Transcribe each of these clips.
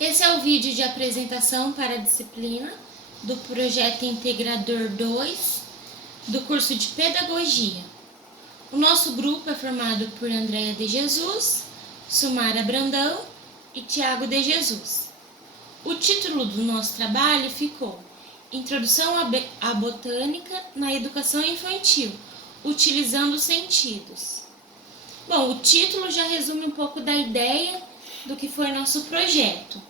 Esse é o vídeo de apresentação para a disciplina do Projeto Integrador 2 do curso de Pedagogia. O nosso grupo é formado por Andréia de Jesus, Sumara Brandão e Tiago de Jesus. O título do nosso trabalho ficou Introdução à Botânica na Educação Infantil, utilizando os sentidos. Bom, o título já resume um pouco da ideia do que foi nosso projeto.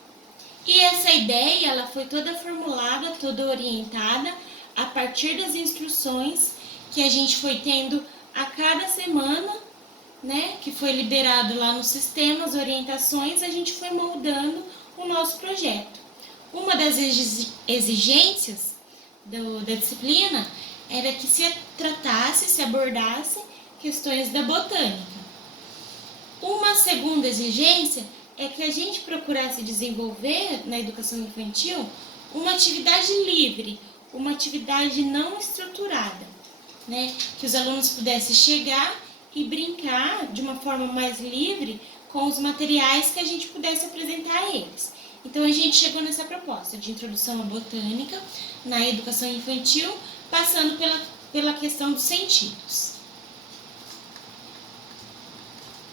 E essa ideia ela foi toda formulada, toda orientada a partir das instruções que a gente foi tendo a cada semana, né, que foi liberado lá no sistema, as orientações, a gente foi moldando o nosso projeto. Uma das exigências da disciplina era que se tratasse, se abordasse questões da botânica. Uma segunda exigência é que a gente procurasse desenvolver na educação infantil uma atividade livre, uma atividade não estruturada, né? Que os alunos pudessem chegar e brincar de uma forma mais livre com os materiais que a gente pudesse apresentar a eles. Então a gente chegou nessa proposta de introdução à botânica na educação infantil, passando pela questão dos sentidos.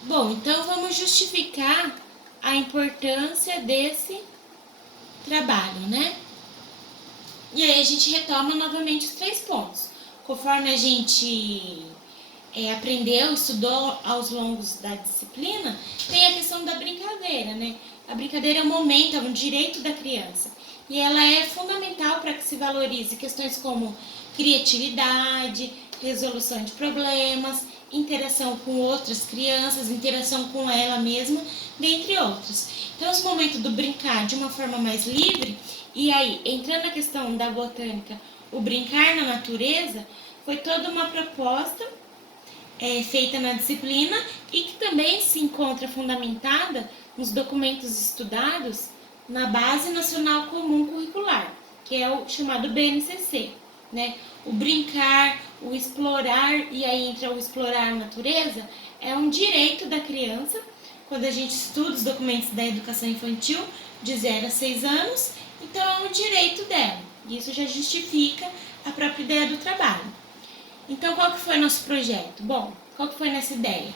Bom, então vamos justificar a importância desse trabalho, né? E aí a gente retoma novamente os 3 pontos. Conforme a gente aprendeu, estudou aos longos da disciplina, tem a questão da brincadeira, né? A brincadeira é um momento, é um direito da criança. E ela é fundamental para que se valorize questões como criatividade, resolução de problemas, interação com outras crianças, interação com ela mesma, dentre outros. Então, esse momento do brincar de uma forma mais livre, e aí, entrando na questão da botânica, o brincar na natureza, foi toda uma proposta feita na disciplina e que também se encontra fundamentada nos documentos estudados na Base Nacional Comum Curricular, que é o chamado BNCC, né? O brincar, o explorar, e aí entra o explorar a natureza, é um direito da criança, quando a gente estuda os documentos da educação infantil, de 0 a 6 anos, então é um direito dela, e isso já justifica a própria ideia do trabalho. Então, qual que foi nosso projeto? Bom, qual que foi nossa ideia?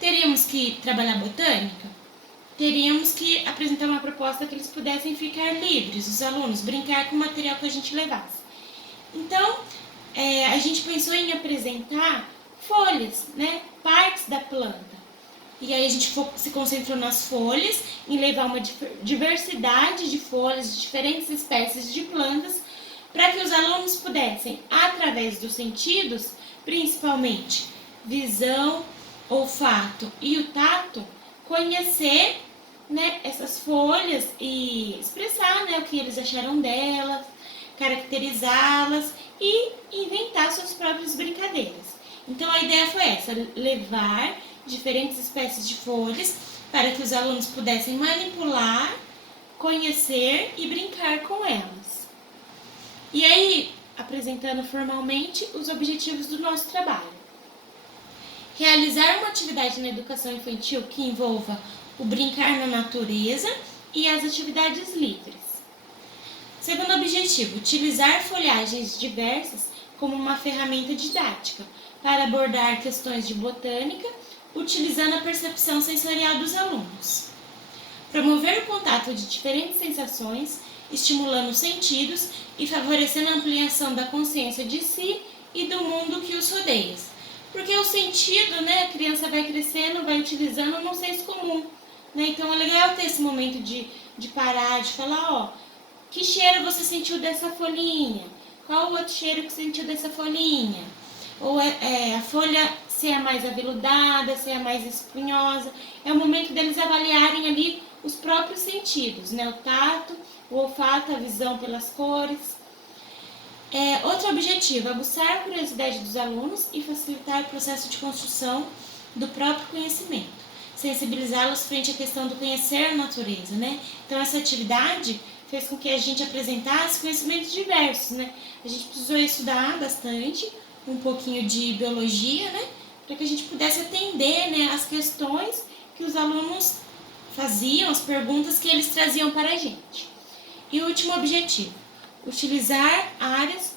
Teríamos que trabalhar botânica? Teríamos que apresentar uma proposta que eles pudessem ficar livres, os alunos, brincar com o material que a gente levasse. Então, a gente pensou em apresentar folhas, né, partes da planta. E aí a gente se concentrou nas folhas, em levar uma diversidade de folhas de diferentes espécies de plantas, para que os alunos pudessem, através dos sentidos, principalmente visão, olfato e o tato, conhecer, né, essas folhas e expressar, né, o que eles acharam delas, caracterizá-las e inventar suas próprias brincadeiras. Então a ideia foi essa, levar diferentes espécies de folhas para que os alunos pudessem manipular, conhecer e brincar com elas. E aí, apresentando formalmente os objetivos do nosso trabalho. Realizar uma atividade na educação infantil que envolva o brincar na natureza e as atividades livres. Segundo objetivo, utilizar folhagens diversas como uma ferramenta didática para abordar questões de botânica, utilizando a percepção sensorial dos alunos. Promover o contato de diferentes sensações, estimulando os sentidos e favorecendo a ampliação da consciência de si e do mundo que os rodeia. Porque o sentido, né, a criança vai crescendo, vai utilizando no senso comum. Né? Então é legal ter esse momento de parar, de falar, ó, que cheiro você sentiu dessa folhinha? Qual o outro cheiro que você sentiu dessa folhinha? Ou a folha se é mais aveludada, se é mais espinhosa. É o momento deles avaliarem ali os próprios sentidos, né? O tato, o olfato, a visão pelas cores. Outro objetivo, aguçar a curiosidade dos alunos e facilitar o processo de construção do próprio conhecimento. Sensibilizá-los frente à questão do conhecer a natureza, né? Então, essa atividade fez com que a gente apresentasse conhecimentos diversos, né? A gente precisou estudar bastante, um pouquinho de biologia, né? Para que a gente pudesse atender, né, as questões que os alunos faziam, as perguntas que eles traziam para a gente. E o último objetivo, utilizar áreas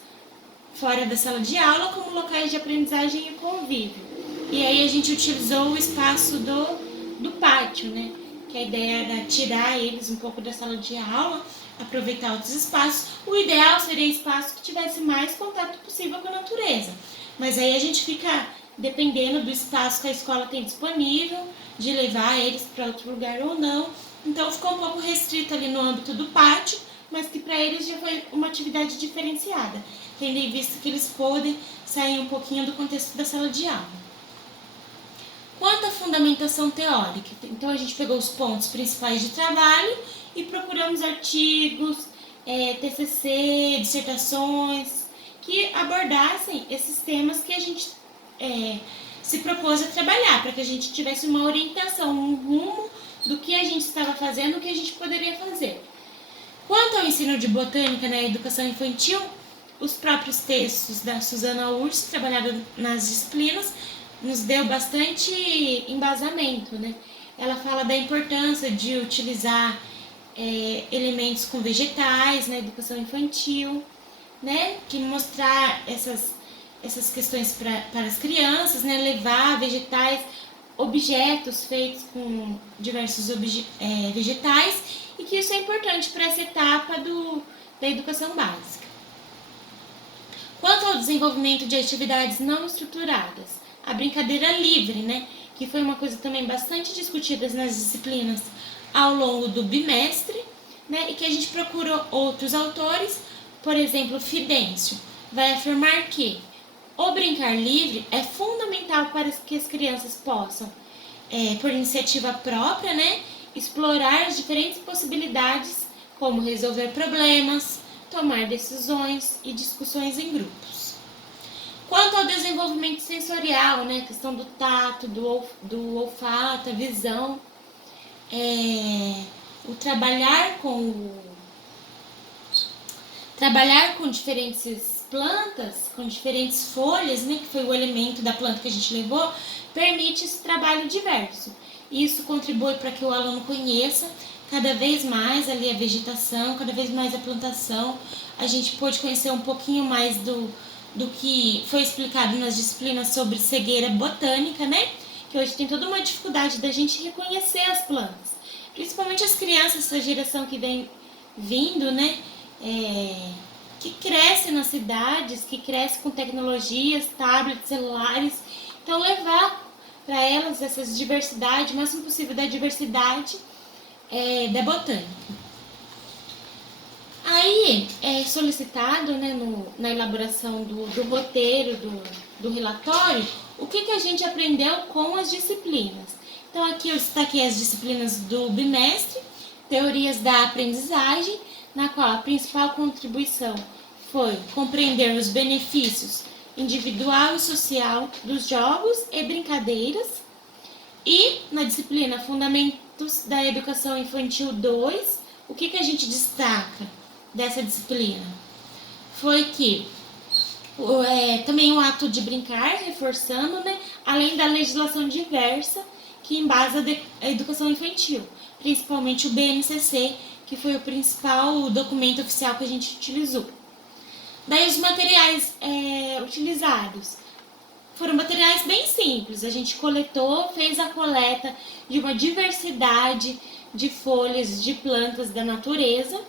fora da sala de aula como locais de aprendizagem e convívio. E aí a gente utilizou o espaço do pátio, né? Que a ideia era tirar eles um pouco da sala de aula, aproveitar outros espaços. O ideal seria espaço que tivesse mais contato possível com a natureza. Mas aí a gente fica dependendo do espaço que a escola tem disponível, de levar eles para outro lugar ou não. Então ficou um pouco restrito ali no âmbito do pátio, mas que para eles já foi uma atividade diferenciada, tendo em vista que eles podem sair um pouquinho do contexto da sala de aula. Quanto à fundamentação teórica, então a gente pegou os pontos principais de trabalho e procuramos artigos, TCC, dissertações, que abordassem esses temas que a gente se propôs a trabalhar, para que a gente tivesse uma orientação, um rumo do que a gente estava fazendo, o que a gente poderia fazer. Quanto ao ensino de botânica na educação infantil, os próprios textos da Susana Urso, trabalhado nas disciplinas, nos deu bastante embasamento, né? Ela fala da importância de utilizar elementos com vegetais na educação infantil, né? Que mostrar essas questões para as crianças, né? Levar vegetais, objetos feitos com diversos vegetais, e que isso é importante para essa etapa da educação básica. Quanto ao desenvolvimento de atividades não estruturadas, a brincadeira livre, né? Que foi uma coisa também bastante discutida nas disciplinas ao longo do bimestre, né? E que a gente procurou outros autores, por exemplo, Fidêncio, vai afirmar que o brincar livre é fundamental para que as crianças possam, por iniciativa própria, né, explorar as diferentes possibilidades, como resolver problemas, tomar decisões e discussões em grupos. Quanto ao desenvolvimento sensorial, né, a questão do tato, do olfato, a visão, o trabalhar com diferentes plantas, com diferentes folhas, né, que foi o elemento da planta que a gente levou, permite esse trabalho diverso. Isso contribui para que o aluno conheça cada vez mais ali a vegetação, cada vez mais a plantação. A gente pôde conhecer um pouquinho mais do que foi explicado nas disciplinas sobre cegueira botânica, né? Que hoje tem toda uma dificuldade da gente reconhecer as plantas. Principalmente as crianças, essa geração que vem vindo, né? Que cresce nas cidades, que cresce com tecnologias, tablets, celulares. Então, levar para elas essas diversidades, o máximo possível da diversidade da botânica. Aí é solicitado, né, na elaboração do roteiro, do relatório, o que a gente aprendeu com as disciplinas. Então aqui eu destaquei as disciplinas do bimestre, teorias da aprendizagem, na qual a principal contribuição foi compreender os benefícios individual e social dos jogos e brincadeiras. E na disciplina Fundamentos da Educação Infantil 2, o que a gente destaca dessa disciplina? Foi que também o ato de brincar, reforçando, né, além da legislação diversa que embasa a educação infantil, principalmente o BNCC, que foi o principal documento oficial que a gente utilizou. Daí os materiais utilizados foram materiais bem simples. A gente coletou, fez a coleta de uma diversidade de folhas de plantas da natureza.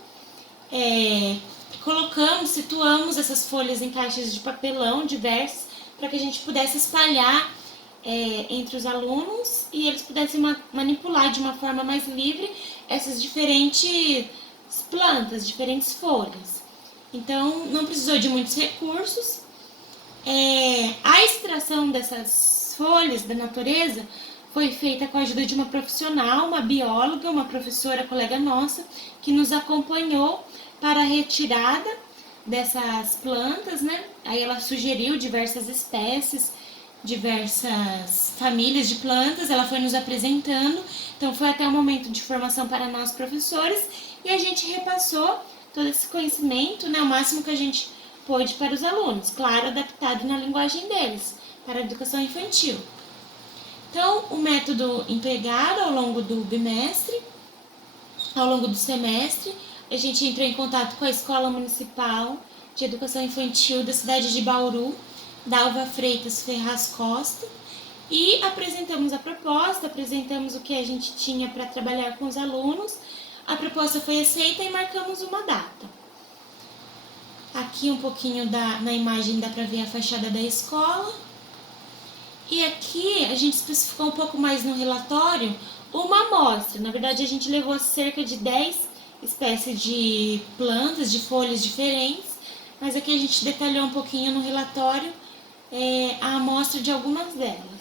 Situamos essas folhas em caixas de papelão diversas para que a gente pudesse espalhar entre os alunos e eles pudessem manipular de uma forma mais livre essas diferentes plantas, diferentes folhas. Então, não precisou de muitos recursos. A extração dessas folhas da natureza foi feita com a ajuda de uma profissional, uma bióloga, uma professora, colega nossa, que nos acompanhou para a retirada dessas plantas, né? Aí ela sugeriu diversas espécies, diversas famílias de plantas, ela foi nos apresentando, então foi até um momento de formação para nós professores e a gente repassou todo esse conhecimento, né, o máximo que a gente pôde para os alunos, claro, adaptado na linguagem deles, para a educação infantil. Então, o método empregado ao longo do bimestre, ao longo do semestre, a gente entrou em contato com a Escola Municipal de Educação Infantil da cidade de Bauru, Dalva Freitas Ferraz Costa, e apresentamos a proposta, apresentamos o que a gente tinha para trabalhar com os alunos. A proposta foi aceita e marcamos uma data. Aqui um pouquinho na imagem dá para ver a fachada da escola. E aqui a gente especificou um pouco mais no relatório uma amostra. Na verdade, a gente levou cerca de 10 espécies de plantas, de folhas diferentes, mas aqui a gente detalhou um pouquinho no relatório a amostra de algumas delas.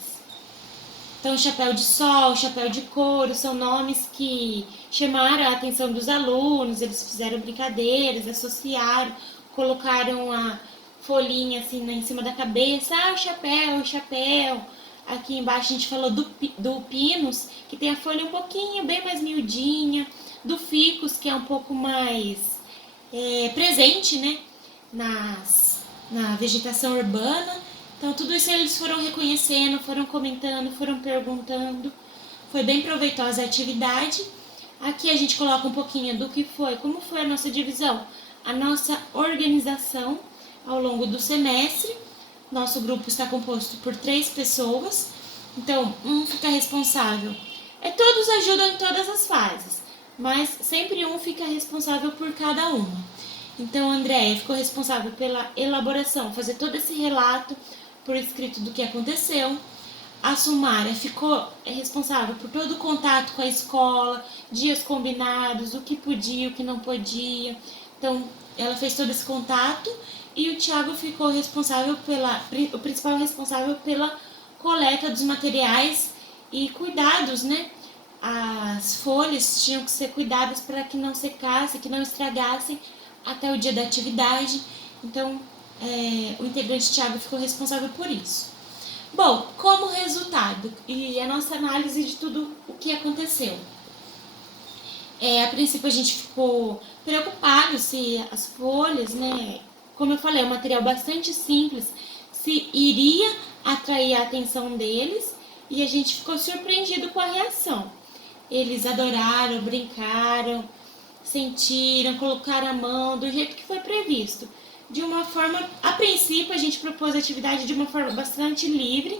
Então, chapéu de sol, chapéu de couro, são nomes que chamaram a atenção dos alunos, eles fizeram brincadeiras, associaram, colocaram a folhinha assim em cima da cabeça, o chapéu. Aqui embaixo a gente falou do pinus, que tem a folha um pouquinho, bem mais miudinha, do ficus, que é um pouco mais presente, né, na vegetação urbana. Então, tudo isso eles foram reconhecendo, foram comentando, foram perguntando. Foi bem proveitosa a atividade. Aqui a gente coloca um pouquinho do que foi, como foi a nossa divisão, a nossa organização ao longo do semestre. Nosso grupo está composto por 3 pessoas, então um fica responsável. Todos ajudam em todas as fases, mas sempre um fica responsável por cada uma. Então, a Andréia ficou responsável pela elaboração, fazer todo esse relato por escrito do que aconteceu. A Sumária ficou responsável por todo o contato com a escola, dias combinados, o que podia, o que não podia. Então, ela fez todo esse contato e o Thiago ficou responsável o principal responsável pela coleta dos materiais e cuidados, né? As folhas tinham que ser cuidadas para que não secassem, que não estragassem até o dia da atividade. Então, o integrante Thiago ficou responsável por isso. Bom, como resultado e a nossa análise de tudo o que aconteceu. A princípio a gente ficou preocupado se as folhas, né, como eu falei, é um material bastante simples, se iria atrair a atenção deles, e a gente ficou surpreendido com a reação. Eles adoraram, brincaram, sentiram, colocaram a mão do jeito que foi previsto. De uma forma, a princípio a gente propôs a atividade de uma forma bastante livre.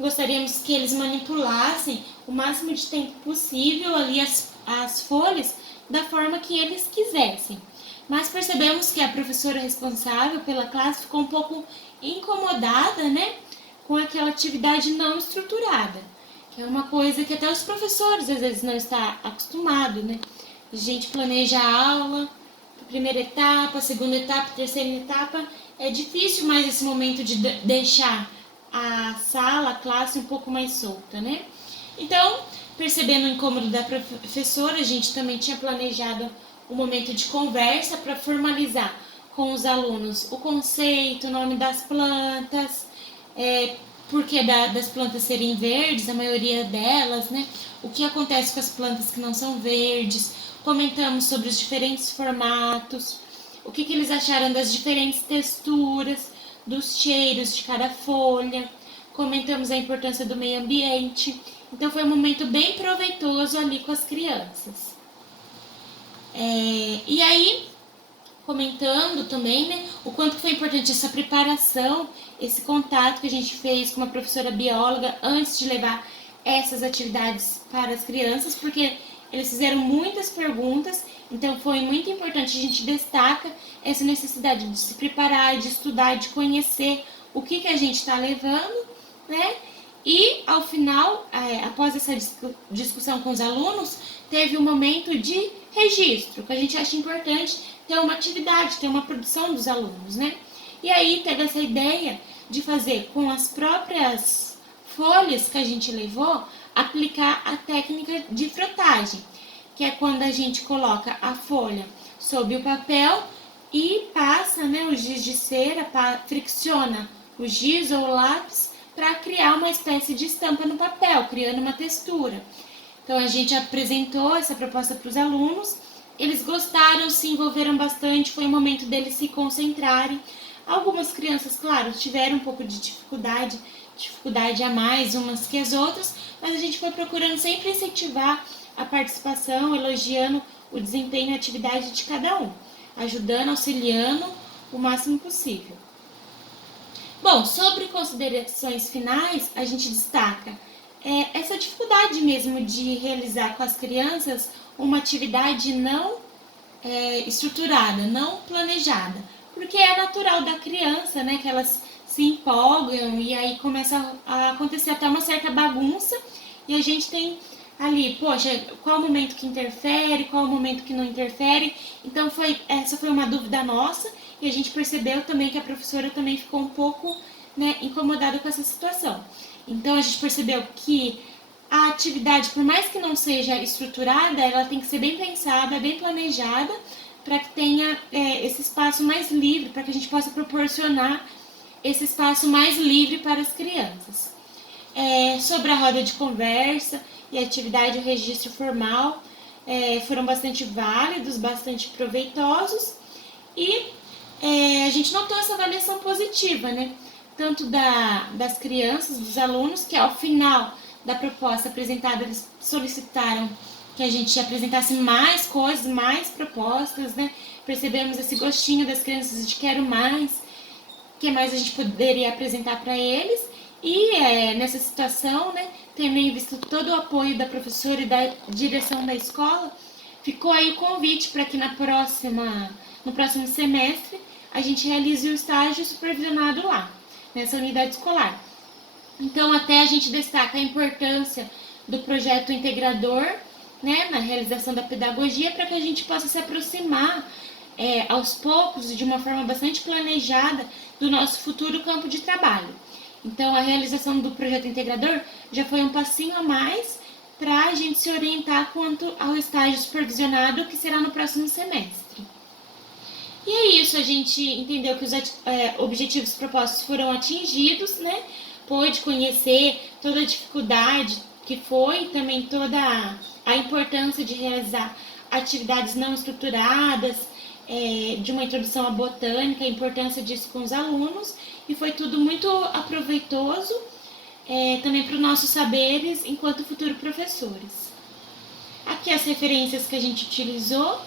Gostaríamos que eles manipulassem o máximo de tempo possível ali as folhas da forma que eles quisessem. Mas percebemos que a professora responsável pela classe ficou um pouco incomodada, né, com aquela atividade não estruturada, que é uma coisa que até os professores às vezes não estão acostumados, né? A gente planeja a aula, primeira etapa, segunda etapa, terceira etapa. É difícil mais esse momento de deixar a sala, a classe um pouco mais solta, né? Então, percebendo o incômodo da professora, a gente também tinha planejado um momento de conversa para formalizar com os alunos o conceito, o nome das plantas, porque das plantas serem verdes, a maioria delas, né? O que acontece com as plantas que não são verdes. Comentamos sobre os diferentes formatos, o que eles acharam das diferentes texturas, dos cheiros de cada folha. Comentamos a importância do meio ambiente. Então, foi um momento bem proveitoso ali com as crianças. E aí, comentando também, né, o quanto foi importante essa preparação, esse contato que a gente fez com uma professora bióloga antes de levar essas atividades para as crianças, porque eles fizeram muitas perguntas, então foi muito importante. A gente destaca essa necessidade de se preparar, de estudar, de conhecer o que a gente está levando, né? E, ao final, após essa discussão com os alunos, teve um momento de registro, que a gente acha importante ter uma atividade, ter uma produção dos alunos, né? E aí teve essa ideia de fazer com as próprias folhas que a gente levou, aplicar a técnica de frotagem, que é quando a gente coloca a folha sob o papel e passa, né, o giz de cera, fricciona o giz ou o lápis para criar uma espécie de estampa no papel, criando uma textura. Então, a gente apresentou essa proposta para os alunos, eles gostaram, se envolveram bastante, foi o momento deles se concentrarem. Algumas crianças, claro, tiveram um pouco de dificuldade, dificuldade a mais umas que as outras, mas a gente foi procurando sempre incentivar a participação, elogiando o desempenho e a atividade de cada um, ajudando, auxiliando o máximo possível. Bom, sobre considerações finais, a gente destaca essa dificuldade mesmo de realizar com as crianças uma atividade não estruturada, não planejada, porque é natural da criança, né, que elas se empolgam e aí começa a acontecer até uma certa bagunça e a gente tem ali, poxa, qual o momento que interfere, qual o momento que não interfere. Então essa foi uma dúvida nossa e a gente percebeu também que a professora também ficou um pouco, né, incomodada com essa situação. Então a gente percebeu que a atividade, por mais que não seja estruturada, ela tem que ser bem pensada, bem planejada, para que tenha esse espaço mais livre, para que a gente possa proporcionar esse espaço mais livre para as crianças. Sobre a roda de conversa e a atividade e o registro formal, foram bastante válidos, bastante proveitosos e a gente notou essa avaliação positiva, né? Tanto das crianças, dos alunos, que ao final da proposta apresentada eles solicitaram que a gente apresentasse mais coisas, mais propostas, né? Percebemos esse gostinho das crianças de quero mais, o que mais a gente poderia apresentar para eles. E nessa situação, né, tendo visto todo o apoio da professora e da direção da escola, ficou aí o convite para que no próximo semestre a gente realize o estágio supervisionado lá, nessa unidade escolar. Então, até a gente destaca a importância do projeto integrador, né, na realização da pedagogia, para que a gente possa se aproximar aos poucos e de uma forma bastante planejada do nosso futuro campo de trabalho. Então, a realização do projeto integrador já foi um passinho a mais para a gente se orientar quanto ao estágio supervisionado, que será no próximo semestre. E é isso, a gente entendeu que os objetivos propostos foram atingidos, né? Pôde conhecer toda a dificuldade que foi, também toda a importância de realizar atividades não estruturadas, de uma introdução à botânica, a importância disso com os alunos, e foi tudo muito aproveitoso também para os nossos saberes enquanto futuros professores. Aqui as referências que a gente utilizou,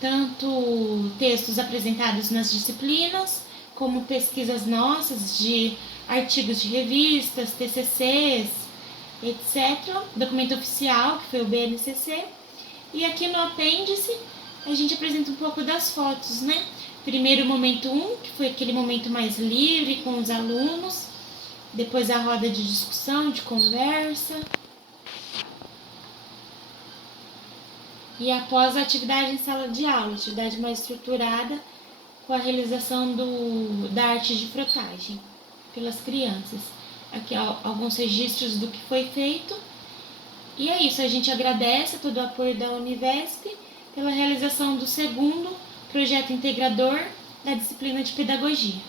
tanto textos apresentados nas disciplinas, como pesquisas nossas de artigos de revistas, TCCs, etc. Documento oficial, que foi o BNCC. E aqui no apêndice, a gente apresenta um pouco das fotos, né? Primeiro o momento 1, que foi aquele momento mais livre com os alunos. Depois a roda de discussão, de conversa. E após a atividade em sala de aula, atividade mais estruturada, com a realização da arte de frotagem pelas crianças. Aqui alguns registros do que foi feito. E é isso, a gente agradece todo o apoio da Univesp pela realização do segundo projeto integrador da disciplina de pedagogia.